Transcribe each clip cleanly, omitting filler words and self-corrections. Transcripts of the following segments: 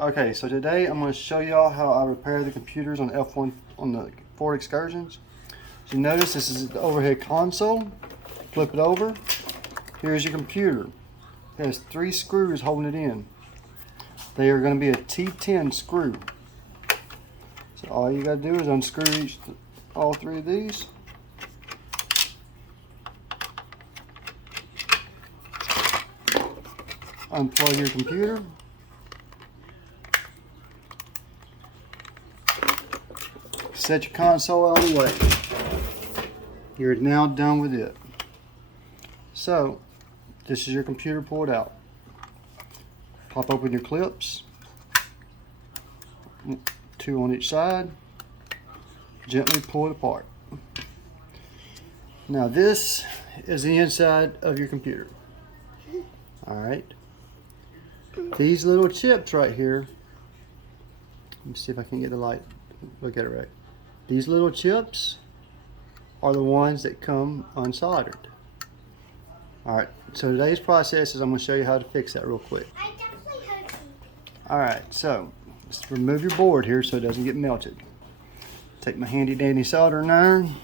Okay, so today I'm going to show y'all how I repair the computers on F1 on the Ford Excursions. So you notice this is the overhead console. Flip it over. Here's your computer. It has 3 screws holding it in. They are going to be a T10 screw. So all you got to do is unscrew all 3 of these. Unplug your computer. Set your console out of the way. You're now done with it. So, this is your computer pulled out. Pop open your clips. 2 on each side. Gently pull it apart. Now this is the inside of your computer. Alright. These little chips right here. Let me see if I can get the light. Look at it right. These little chips are the ones that come unsoldered. Alright, so today's process is I'm going to show you how to fix that real quick. I definitely heard you. Alright, so let's remove your board here so it doesn't get melted. Take my handy dandy soldering iron.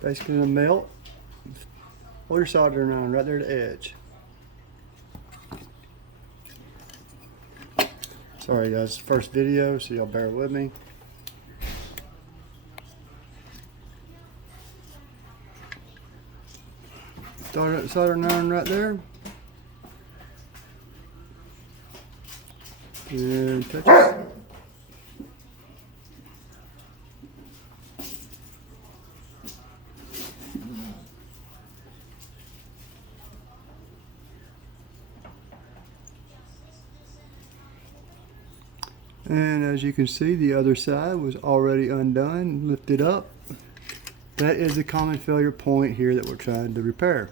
Basically gonna melt. Hold your soldering iron right there at the edge. Sorry guys, first video, so y'all bear with me. Soldering iron right there. And touch it. And as you can see, the other side was already undone, lifted up. That is the common failure point here that we're trying to repair.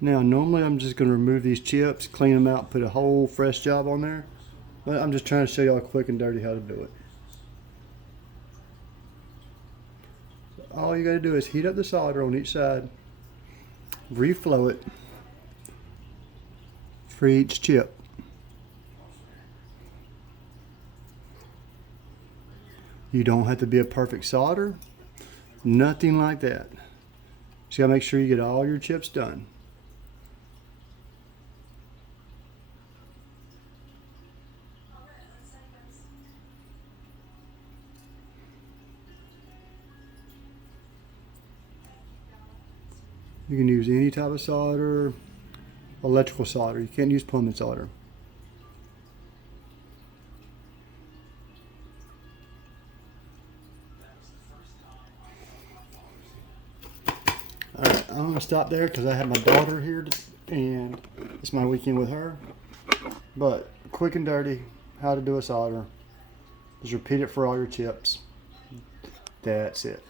Now, normally I'm just going to remove these chips, clean them out, put a whole fresh job on there. But I'm just trying to show y'all quick and dirty how to do it. So all you got to do is heat up the solder on each side, reflow it for each chip. You don't have to be a perfect solder, nothing like that. Just gotta make sure you get all your chips done. You can use any type of solder, electrical solder. You can't use plumbing solder. Alright, I'm going to stop there because I have my daughter here and it's my weekend with her. But quick and dirty, how to do a solder. Just repeat it for all your chips. That's it.